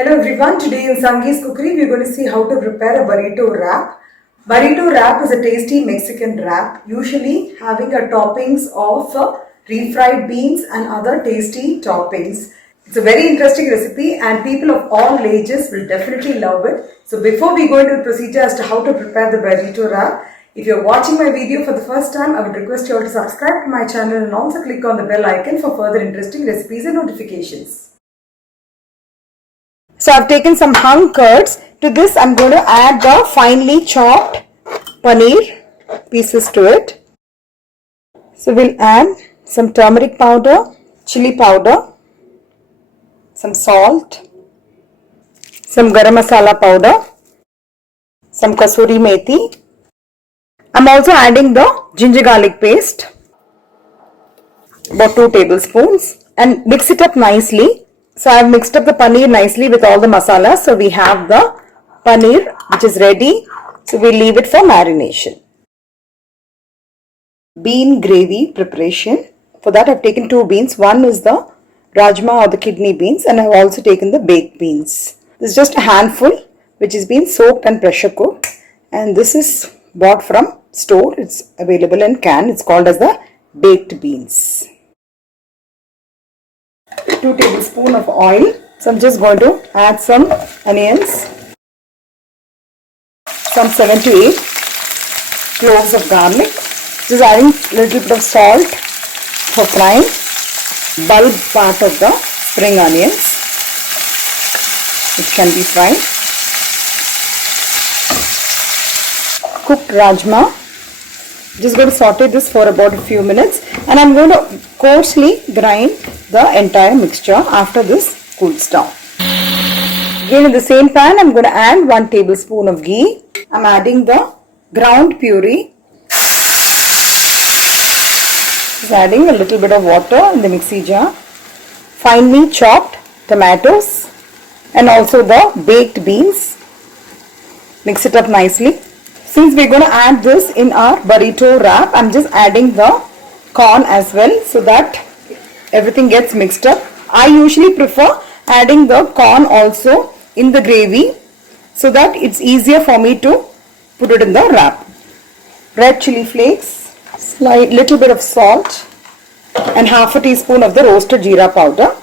Hello everyone, today in Sangee's Cookery we are going to see how to prepare a burrito wrap. Burrito wrap is a tasty Mexican wrap, usually having a toppings of refried beans and other tasty toppings. It's a very interesting recipe and people of all ages will definitely love it. So before we go into the procedure as to how to prepare the burrito wrap, if you're watching my video for the first time, I would request you all to subscribe to my channel and also click on the bell icon for further interesting recipes and notifications. So I've taken some hung curds. To this I'm going to add the finely chopped paneer pieces to it. So we'll add some turmeric powder, chili powder, some salt, some garam masala powder, some kasuri methi. I'm also adding the ginger garlic paste, about 2 tablespoons, and mix it up nicely. So I have mixed up the paneer nicely with all the masala. So we have the paneer which is ready. So we'll leave it for marination. Bean gravy preparation. For that I've taken 2 beans. One is the rajma or the kidney beans, and I've also taken the baked beans. This is just a handful which is being soaked and pressure cooked, and this is bought from store. It's available in can. It's called as the baked beans. 2 tablespoons of oil. So I'm just going to add some onions, some 7 to 8 cloves of garlic. Just adding a little bit of salt for frying. Bulb part of the spring onions which can be fried. Cooked rajma. Just going to saute this for about a few minutes, and I'm going to coarsely grind the entire mixture after this cools down. Again, in the same pan I'm going to add 1 tablespoon of ghee. I'm adding the ground puree. Just adding a little bit of water in the mixie jar. Finely chopped tomatoes and also the baked beans. Mix it up nicely. Since we're going to add this in our burrito wrap, I'm just adding the corn as well so that everything gets mixed up. I usually prefer adding the corn also in the gravy so that it's easier for me to put it in the wrap. Red chili flakes, little bit of salt, and half a teaspoon of the roasted jeera powder.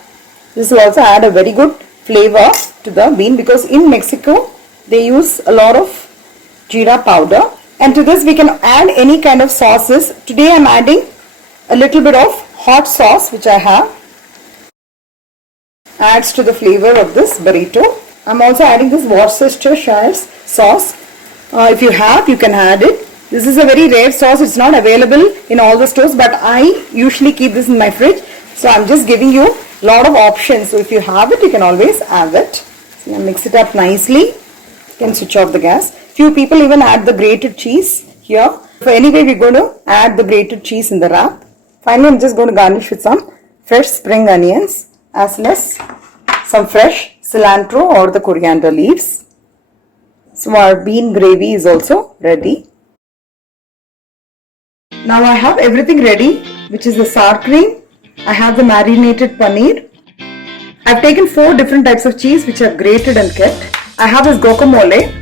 This will also add a very good flavor to the bean because in Mexico they use a lot of jeera powder, and to this we can add any kind of sauces. Today I am adding a little bit of hot sauce which I have. Adds to the flavor of this burrito. I am also adding this Worcestershire sauce. If you have, you can add it. This is a very rare sauce. It's not available in all the stores, but I usually keep this in my fridge. So I'm just giving you a lot of options. So if you have it, you can always add it. So now mix it up nicely. You can switch off the gas. Few people even add the grated cheese here. So anyway, we're going to add the grated cheese in the wrap. Finally, I'm just going to garnish with some fresh spring onions as well as some fresh cilantro or the coriander leaves. So our bean gravy is also ready. Now I have everything ready, which is the sour cream. I have the marinated paneer. I've taken 4 different types of cheese which are grated and kept. I have this guacamole.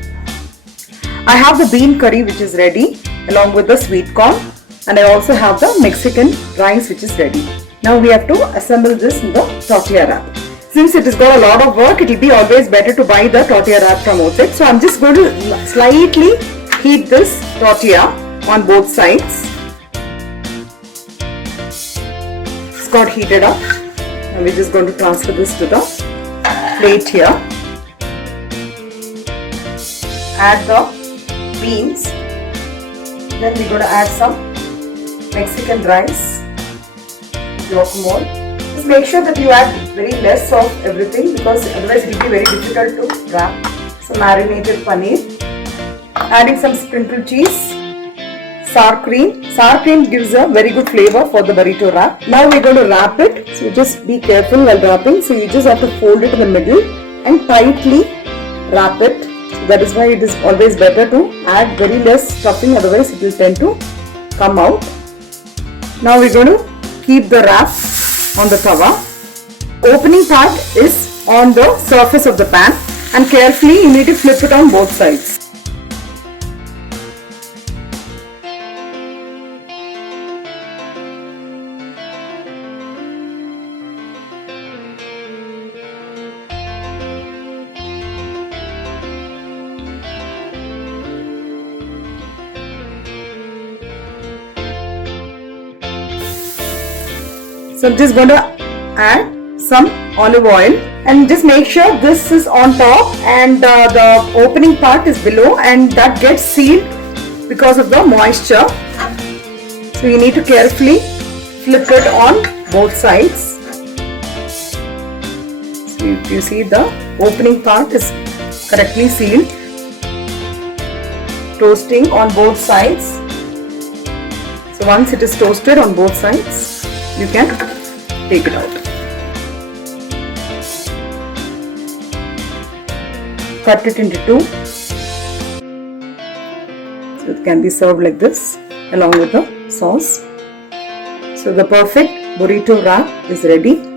I have the bean curry which is ready along with the sweet corn, and I also have the Mexican rice which is ready. Now we have to assemble this in the tortilla wrap. Since it has got a lot of work, it will be always better to buy the tortilla wrap from outside. So I'm just going to slightly heat this tortilla on both sides. It's got heated up, and we're just going to transfer this to the plate here. Add the beans. Then we're going to add some Mexican rice, guacamole. Just make sure that you add very less of everything because otherwise it will be very difficult to wrap. So marinated paneer. Adding some sprinkled cheese. Sour cream. Sour cream gives a very good flavor for the burrito wrap. Now we're going to wrap it. So just be careful while wrapping. So you just have to fold it in the middle and tightly wrap it. So that is why it is always better to add very less stuffing, otherwise it will tend to come out. Now we're going to keep the wrap on the tawa. Opening part is on the surface of the pan, and carefully you need to flip it on both sides. So I'm just going to add some olive oil, and just make sure this is on top and the opening part is below, and that gets sealed because of the moisture. So you need to carefully flip it on both sides. So you see the opening part is correctly sealed. Toasting on both sides. So once it is toasted on both sides, you can take it out. Cut it into two. So it can be served like this along with the sauce. So the perfect burrito wrap is ready.